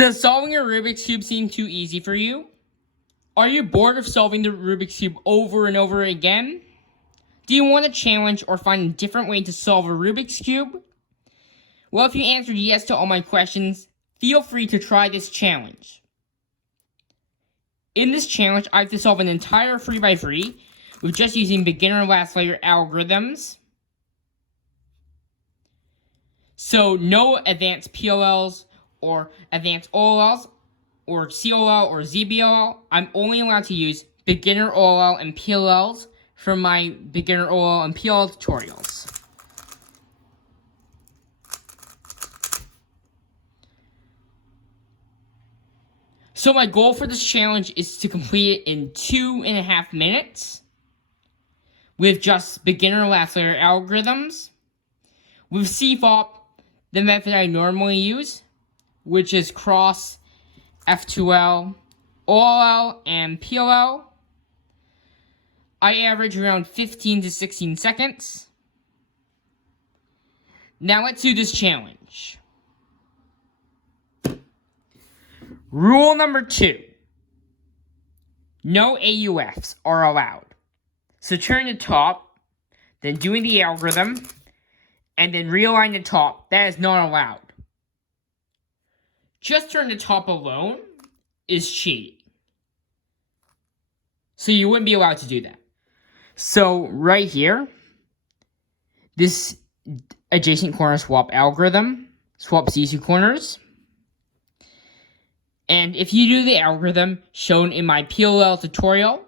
Does solving a Rubik's Cube seem too easy for you? Are you bored of solving the Rubik's Cube over and over again? Do you want a challenge or find a different way to solve a Rubik's Cube? Well, if you answered yes to all my questions, feel free to try this challenge. In this challenge, I have to solve an entire 3x3 with just using beginner last layer algorithms. So no advanced PLLs or advanced OLLs or COL or ZBLL. I'm only allowed to use beginner OLL and PLLs for my beginner OLL and PLL tutorials. So my goal for this challenge is to complete it in 2.5 minutes with just beginner last layer algorithms. With CFOP, the method I normally use, which is cross, F2L, OLL, and PLL. I average around 15 to 16 seconds. Now let's do this challenge. Rule number 2. No AUFs are allowed. So turn the top, then doing the algorithm, and then realign the top. That is not allowed. Just turn the top alone is cheating. So you wouldn't be allowed to do that. So right here, this adjacent corner swap algorithm swaps these two corners. And if you do the algorithm shown in my PLL tutorial,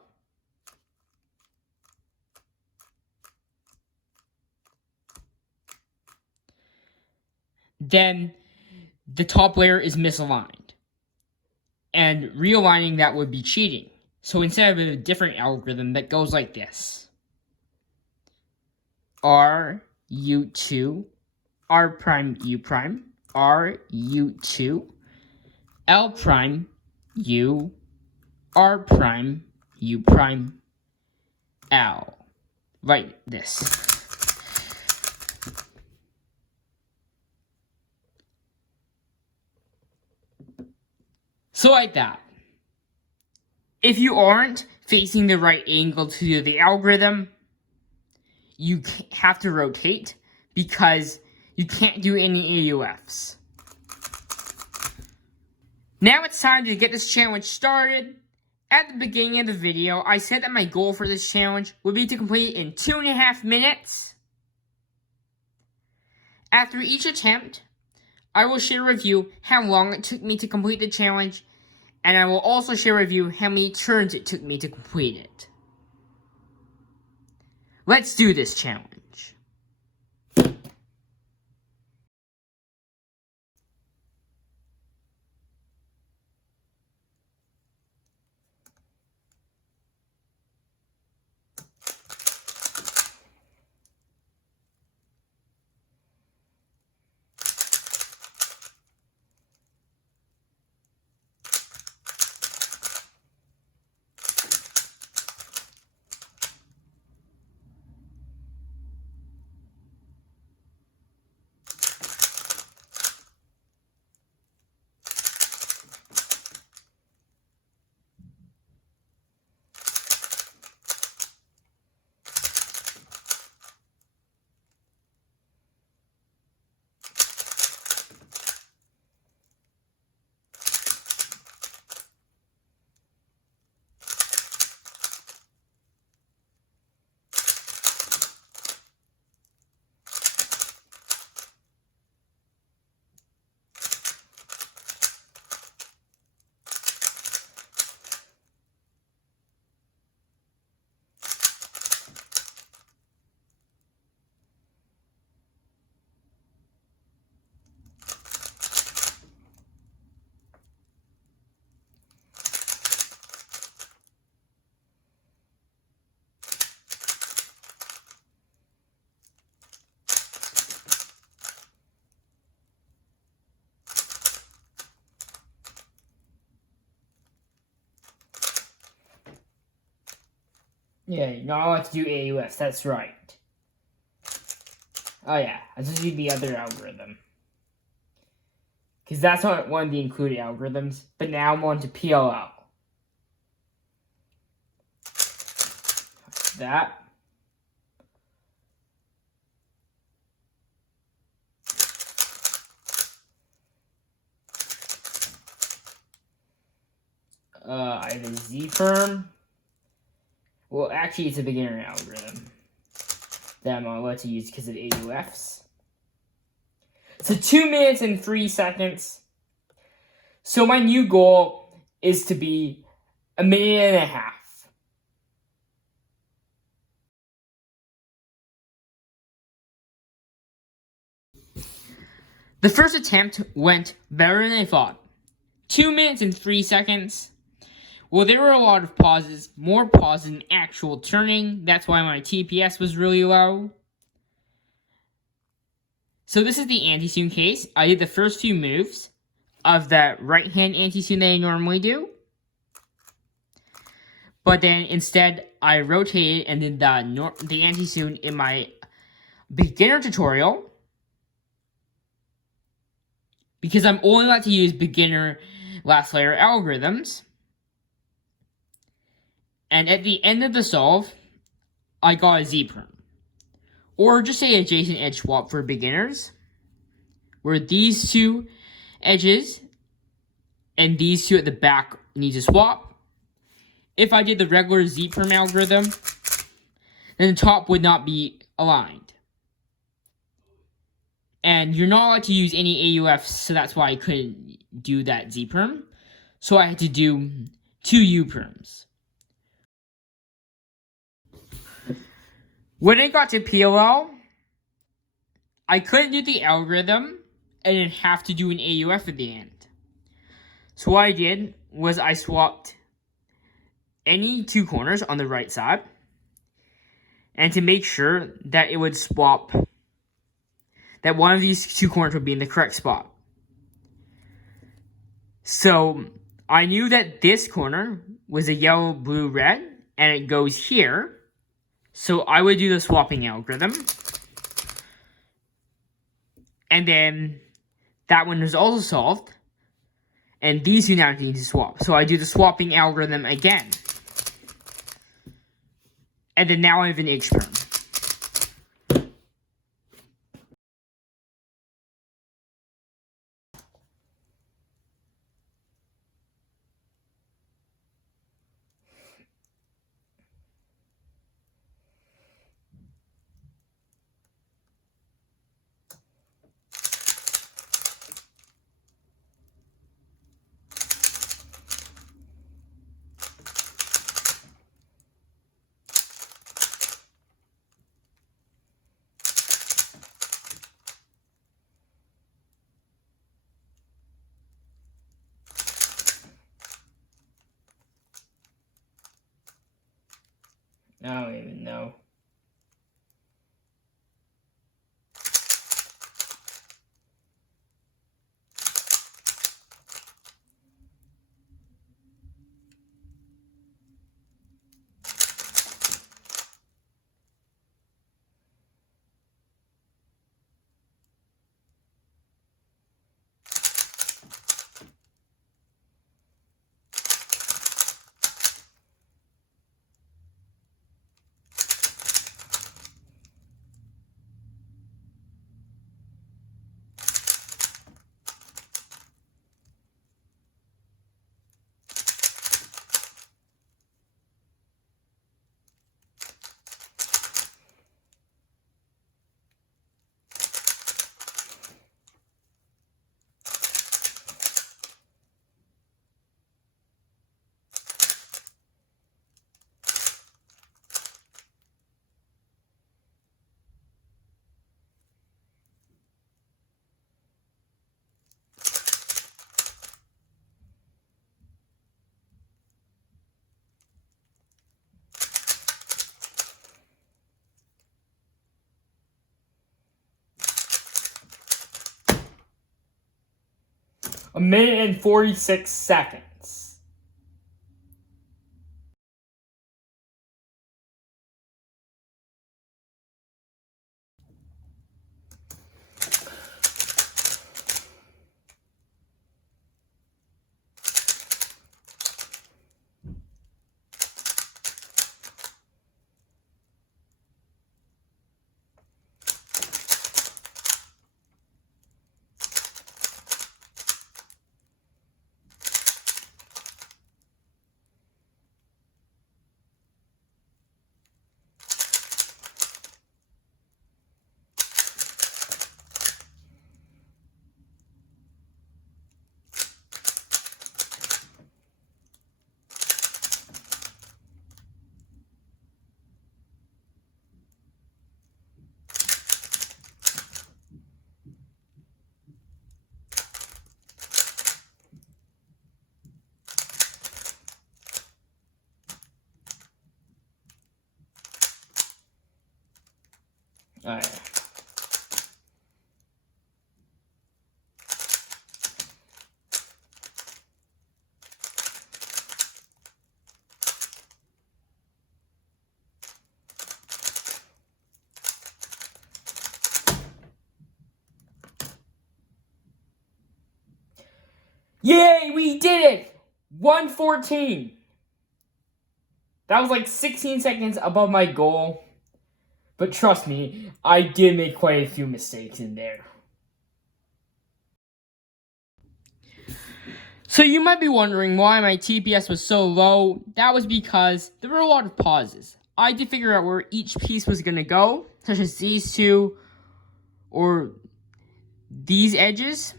then the top layer is misaligned. And realigning that would be cheating. So instead of a different algorithm that goes like this. R, U2, R prime, U prime, R, U2, L prime, U, R prime, U prime, L. Like this. So like that. If you aren't facing the right angle to do the algorithm, you have to rotate because you can't do any AUFs. Now it's time to get this challenge started. At the beginning of the video, I said that my goal for this challenge would be to complete it in 2.5 minutes. After each attempt, I will share with you how long it took me to complete the challenge, and I will also share with you how many turns it took me to complete it. Let's do this challenge. Yeah, you're not allowed to do AUFs, that's right. Oh yeah, I just need the other algorithm. because that's not one of the included algorithms. But now I'm on to PLL. That. I have a Z-firm. Well, actually, it's a beginner algorithm that I'm not allowed to use because of AUFs. So 2 minutes and 3 seconds. So my new goal is to be 1.5 minutes. The first attempt went better than I thought. 2 minutes and 3 seconds. Well, there were a lot of pauses, more pauses than actual turning. That's why my TPS was really low. So this is the anti-tune case. I did the first few moves of that right-hand anti-tune that I normally do. But then instead, I rotated and did the anti-tune in my beginner tutorial. Because I'm only allowed to use beginner last layer algorithms. And at the end of the solve, I got a Z-perm. Or just say adjacent edge swap for beginners, where these two edges and these two at the back need to swap. If I did the regular Z-perm algorithm, then the top would not be aligned. And you're not allowed to use any AUFs, so that's why I couldn't do that Z-perm. So I had to do 2 U-perms. When I got to PLL, I couldn't do the algorithm and then have to do an AUF at the end. So what I did was I swapped any 2 corners on the right side, and to make sure that it would swap, that one of these 2 corners would be in the correct spot. So I knew that this corner was a yellow, blue, red, and it goes here. So I would do the swapping algorithm. And then that one was also solved. And these two now need to swap. So I do the swapping algorithm again. And then now I have an H-perm. I don't even know. A minute and 46 seconds. Alright. Yay, we did it! 114. That was like 16 seconds above my goal. But trust me, I did make quite a few mistakes in there. So you might be wondering why my TPS was so low. That was because there were a lot of pauses. I had to figure out where each piece was going to go, such as these two or these edges.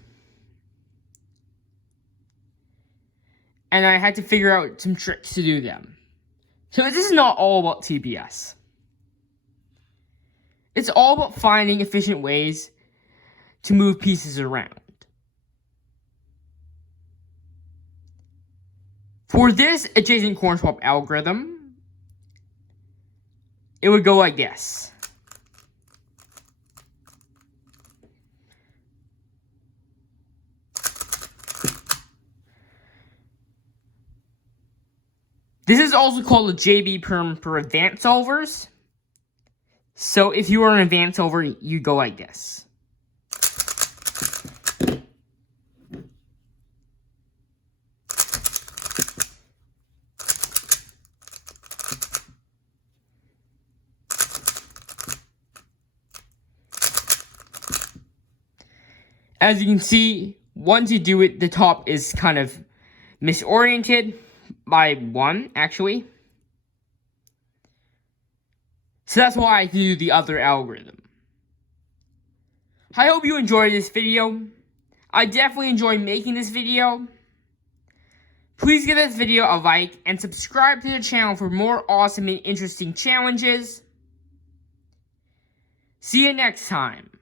And I had to figure out some tricks to do them. So this is not all about TPS. It's all about finding efficient ways to move pieces around. For this adjacent corner swap algorithm, it would go like this. This is also called a JB perm for advanced solvers. So if you are an advanced solver, you go like this. As you can see, once you do it, the top is kind of misoriented by 1, actually. So that's why I do the other algorithm. I hope you enjoyed this video. I definitely enjoyed making this video. Please give this video a like and subscribe to the channel for more awesome and interesting challenges. See you next time.